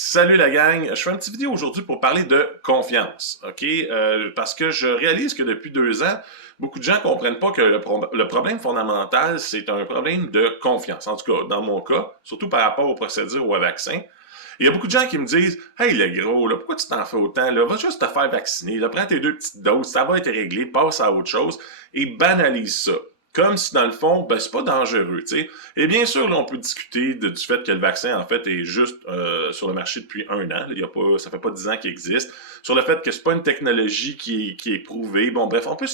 Salut la gang, je fais une petite vidéo aujourd'hui pour parler de confiance, ok? Parce que je réalise que depuis 2 ans, beaucoup de gens comprennent pas que le problème fondamental, c'est un problème de confiance. En tout cas, dans mon cas, surtout par rapport aux procédures ou aux vaccins. Il y a beaucoup de gens qui me disent Hey le gros, là, pourquoi tu t'en fais autant? Là? Va juste te faire vacciner, là, prends tes 2 petites doses, ça va être réglé, passe à autre chose et banalise ça. Comme si, dans le fond, ben, c'est pas dangereux, tu sais. Et bien sûr, là, on peut discuter du fait que le vaccin, en fait, est juste sur le marché depuis 1 an. Là, il y a pas, ça fait pas 10 ans qu'il existe. Sur le fait que c'est pas une technologie qui est prouvée. Bon, bref, on peut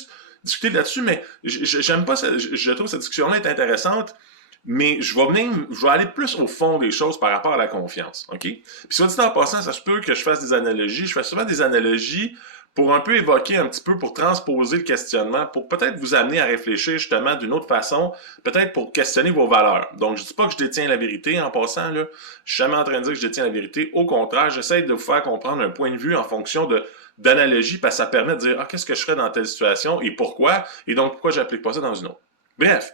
discuter là-dessus, mais j'aime pas, je trouve cette discussion-là est intéressante, mais je vais aller plus au fond des choses par rapport à la confiance, ok? Puis soit dit en passant, ça se peut que je fasse des analogies. Je fais souvent des analogies pour un peu évoquer un petit peu, pour transposer le questionnement, pour peut-être vous amener à réfléchir justement d'une autre façon, peut-être pour questionner vos valeurs. Donc, je dis pas que je détiens la vérité en passant, là. Je suis jamais en train de dire que je détiens la vérité. Au contraire, j'essaie de vous faire comprendre un point de vue en fonction d'analogie, parce que ça permet de dire, ah, qu'est-ce que je ferais dans telle situation et pourquoi, et donc pourquoi j'applique pas ça dans une autre. Bref.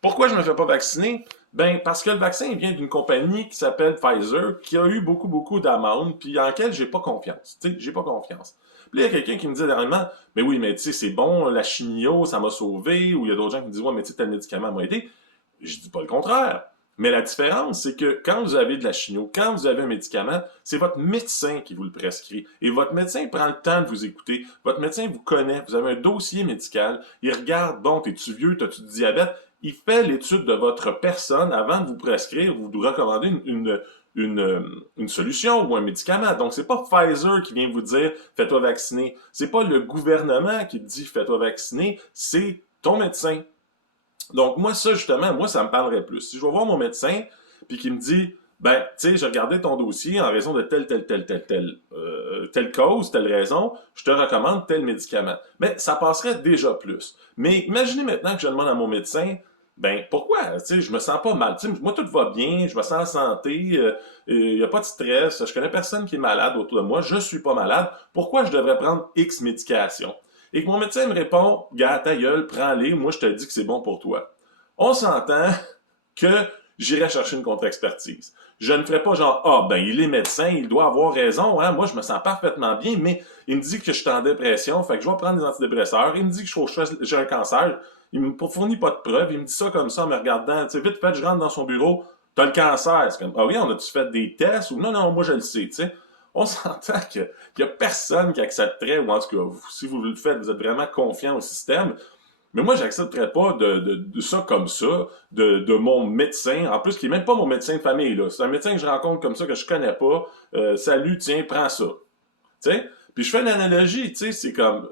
Pourquoi je ne me fais pas vacciner? Ben, parce que le vaccin vient d'une compagnie qui s'appelle Pfizer, qui a eu beaucoup d'amendes, puis en laquelle j'ai pas confiance. Tu sais, j'ai pas confiance. Puis là, il y a quelqu'un qui me dit dernièrement, mais oui, mais tu sais, c'est bon, la chimio, ça m'a sauvé, ou il y a d'autres gens qui me disent, ouais, mais tu sais, tel médicament m'a aidé. Je dis pas le contraire. Mais la différence, c'est que quand vous avez de la chimio, quand vous avez un médicament, c'est votre médecin qui vous le prescrit. Et votre médecin prend le temps de vous écouter. Votre médecin vous connaît. Vous avez un dossier médical. Il regarde, bon, t'es-tu vieux, t'as-tu du diabète? Il fait l'étude de votre personne avant de vous prescrire ou de vous recommander une solution ou un médicament. Donc, c'est pas Pfizer qui vient vous dire fais-toi vacciner. C'est pas le gouvernement qui te dit fais-toi vacciner, c'est ton médecin. Donc, moi, ça, justement, moi, ça me parlerait plus. Si je vais voir mon médecin, puis qu'il me dit, ben, tu sais, j'ai regardé ton dossier en raison de telle cause, telle raison, je te recommande tel médicament. Mais ça passerait déjà plus. Mais imaginez maintenant que je demande à mon médecin, ben, pourquoi? Tu sais, je me sens pas mal. Tu sais, moi, tout va bien, je me sens en santé, il n'y a pas de stress, je connais personne qui est malade autour de moi, je suis pas malade. Pourquoi je devrais prendre X médication? Et que mon médecin me répond, gars, ta gueule, prends-les, moi je te dis que c'est bon pour toi. On s'entend que j'irai chercher une contre-expertise. Je ne ferai pas genre, ah, ben il est médecin, il doit avoir raison, hein, moi je me sens parfaitement bien, mais il me dit que je suis en dépression, fait que je vais prendre des antidépresseurs, il me dit que j'ai un cancer, il me fournit pas de preuves, il me dit ça comme ça en me regardant, tu sais, vite fait, je rentre dans son bureau, t'as le cancer, c'est comme, ah oui, on a-tu fait des tests, ou non, moi je le sais, tu sais. On s'entend qu'il y a personne qui accepterait, ou en tout cas, si vous le faites, vous êtes vraiment confiant au système, mais moi, j'accepterais pas de ça comme ça, de mon médecin, en plus, qui est même pas mon médecin de famille, là. C'est un médecin que je rencontre comme ça, que je connais pas. Salut, tiens, prends ça. Tu sais? Puis je fais une analogie, tu sais, c'est comme...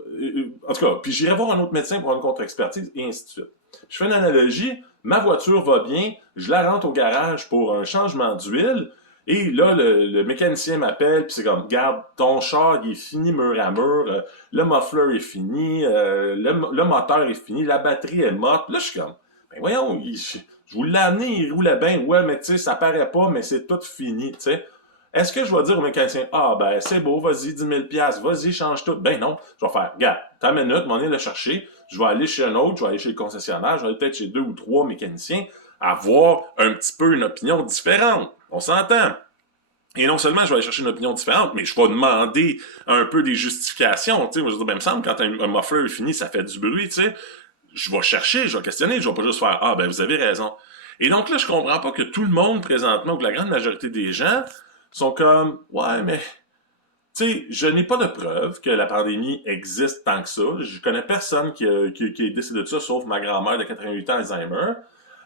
en tout cas, puis j'irai voir un autre médecin pour une contre-expertise, et ainsi de suite. Je fais une analogie, ma voiture va bien, je la rentre au garage pour un changement d'huile, et là, le mécanicien m'appelle, puis c'est comme, garde, ton char, il est fini mur à mur, le muffler est fini, le moteur est fini, la batterie est morte. Là, je suis comme, ben voyons, je vous l'ai amené, il roulait bien, ouais, mais tu sais, ça paraît pas, mais c'est tout fini, tu sais. Est-ce que je vais dire au mécanicien, ah ben c'est beau, vas-y, 10 000 $, vas-y, change tout. Ben non, je vais faire, regarde, ta minute, m'en est le chercher, je vais aller chez un autre, je vais aller chez le concessionnaire, je vais aller peut-être chez 2 ou 3 mécaniciens, avoir un petit peu une opinion différente. On s'entend. Et non seulement je vais aller chercher une opinion différente, mais je vais demander un peu des justifications. Tu sais, moi, je dis, ben, il me semble quand un muffler est fini, ça fait du bruit, tu sais. Je vais chercher, je vais questionner, je vais pas juste faire, ah ben vous avez raison. Et donc là, je comprends pas que tout le monde présentement, ou que la grande majorité des gens, sont comme, ouais, mais, tu sais, je n'ai pas de preuve que la pandémie existe tant que ça. Je connais personne qui est décédé de ça, sauf ma grand-mère de 88 ans, Alzheimer.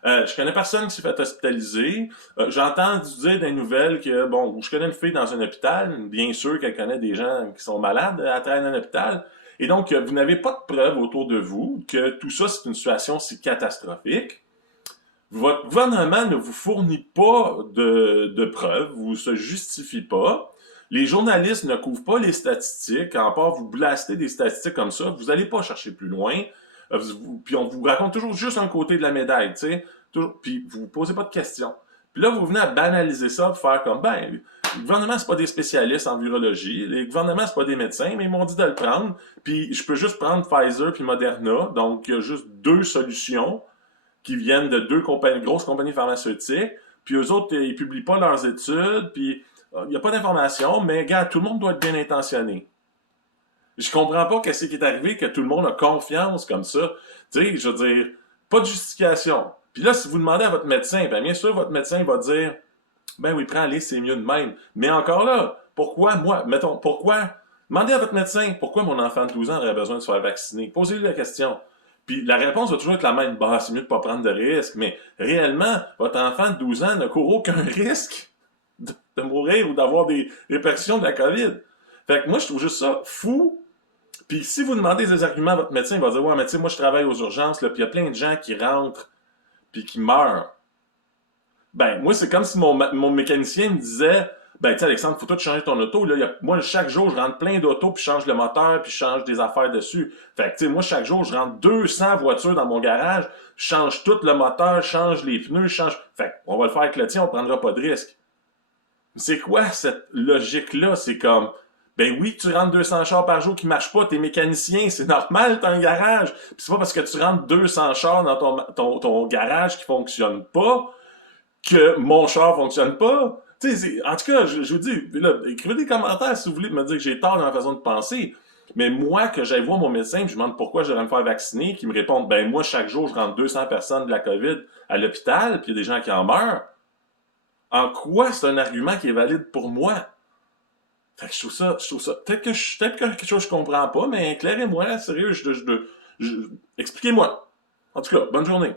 Je connais personne qui s'est fait hospitaliser. J'ai entendu dire des nouvelles que, bon, je connais une fille dans un hôpital, bien sûr qu'elle connaît des gens qui sont malades à travers un hôpital. Et donc, vous n'avez pas de preuves autour de vous que tout ça, c'est une situation si catastrophique. Votre gouvernement ne vous fournit pas de preuves, vous se justifie pas. Les journalistes ne couvrent pas les statistiques, à part vous blaster des statistiques comme ça, vous n'allez pas chercher plus loin. Puis on vous raconte toujours juste un côté de la médaille, tu sais. Puis vous ne posez pas de questions. Puis là, vous venez à banaliser ça pour faire comme, ben, le gouvernement, c'est pas des spécialistes en virologie, les gouvernements, c'est pas des médecins, mais ils m'ont dit de le prendre. Puis je peux juste prendre Pfizer puis Moderna, donc il y a juste 2 solutions qui viennent de grosses compagnies pharmaceutiques, puis eux autres, ils publient pas leurs études, puis il n'y a pas d'information, mais regarde, tout le monde doit être bien intentionné. Je comprends pas qu'est-ce qui est arrivé que tout le monde a confiance comme ça. Tu sais, je veux dire, pas de justification. Puis là, si vous demandez à votre médecin, bien sûr, votre médecin va dire, ben oui, prends-les, c'est mieux de même. Mais encore là, pourquoi moi, mettons, pourquoi, demandez à votre médecin, pourquoi mon enfant de 12 ans aurait besoin de se faire vacciner? Posez-lui la question. Puis la réponse va toujours être la même, bah, c'est mieux de pas prendre de risques. Mais réellement, votre enfant de 12 ans ne court aucun risque de mourir ou d'avoir des répercussions de la COVID. Fait que moi, je trouve juste ça fou. Puis si vous demandez des arguments à votre médecin, il va dire, ouais, mais tu sais, moi, je travaille aux urgences, là, puis il y a plein de gens qui rentrent puis qui meurent. Ben, moi, c'est comme si mon mécanicien me disait, ben, tu sais, Alexandre, faut tout changer ton auto. Là, moi, chaque jour, je rentre plein d'autos, puis je change le moteur, puis je change des affaires dessus. Fait que, tu sais, moi, chaque jour, je rentre 200 voitures dans mon garage, je change tout le moteur, je change les pneus, je change... Fait que, on va le faire avec le tien, on prendra pas de risque. C'est quoi cette logique-là? C'est comme, ben oui, tu rentres 200 chars par jour qui marchent pas, t'es mécanicien, c'est normal, t'as un garage. Puis c'est pas parce que tu rentres 200 chars dans ton garage qui fonctionne pas que mon char fonctionne pas. En tout cas, je vous dis, là, écrivez des commentaires si vous voulez me dire que j'ai tort dans la façon de penser. Mais moi, que j'aille voir mon médecin, je lui demande pourquoi je devrais me faire vacciner, qu'il me répond, ben moi, chaque jour, je rentre 200 personnes de la COVID à l'hôpital, puis il y a des gens qui en meurent. En quoi c'est un argument qui est valide pour moi? Fait que je trouve ça, peut-être que quelque chose que je comprends pas, mais éclairez-moi, sérieux, expliquez-moi. En tout cas, bonne journée.